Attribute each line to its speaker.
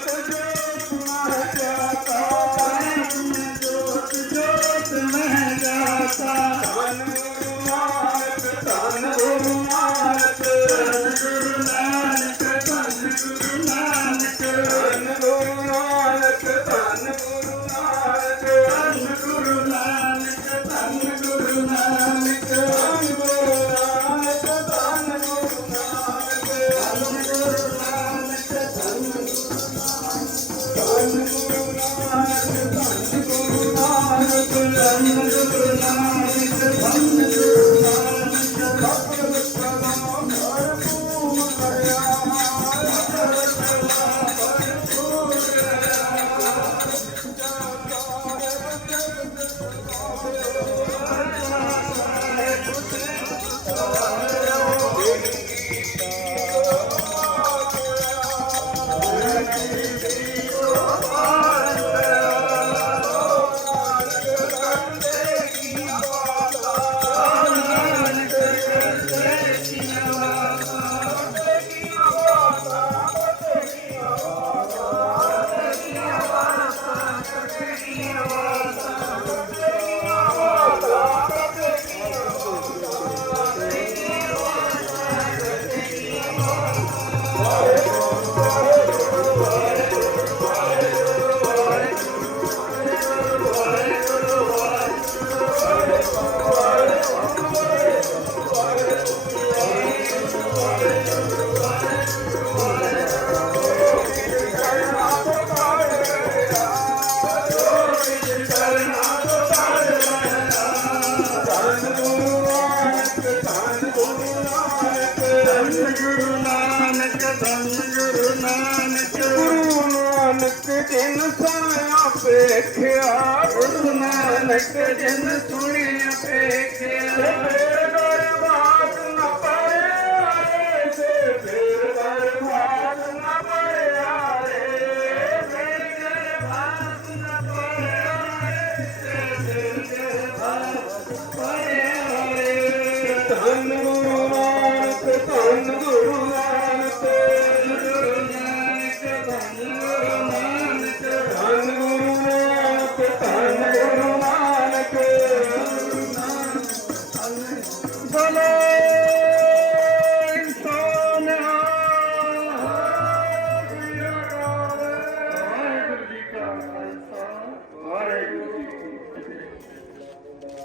Speaker 1: जाता Thank
Speaker 2: you. Guru Nanak ਧੰਨ ਗੁਰੂ ਨਾਨਕ
Speaker 1: ਧੰਨ ਗੁਰੂ ਨਾਨਕ
Speaker 2: ਧੰਨ ਗੁਰੂ ਨਾਨਕ ਗੁਰੂ ਨਾਨਕ ਜਿਨ ਸਾਇਆ ਪੇਖਿਆ
Speaker 1: ਗੁਰੂ ਨਾਨਕ ਜਿਨ ਸੁਣਿਆ
Speaker 2: ਪੇਖਿਆ
Speaker 1: Amen.